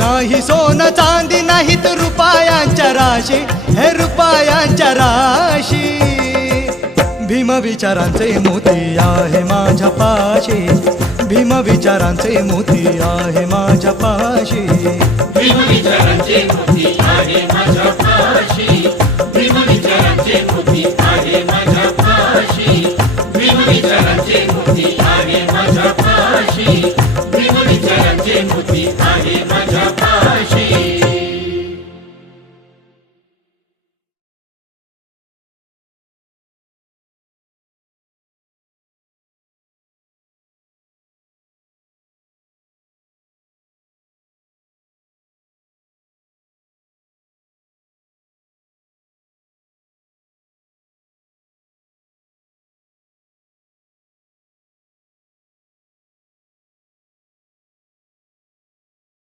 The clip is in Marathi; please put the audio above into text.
नाही सोनं चांदी नाहीत रुपयांच्या राशी, हे रुपयांच्या राशी. भीम विचारांचे मोती आहे माझ्या पाशी, भीम विचारांचे मोती आहे माझ्या पाशी. भीम विचारांचे मोती आहे माझ्या पाशी, भीम विचारांचे मोती आहे माझ्या पाशी, भीम विचारांचे मोती आहे माझ्या पाशी, भीम विचारांचे मोती आहे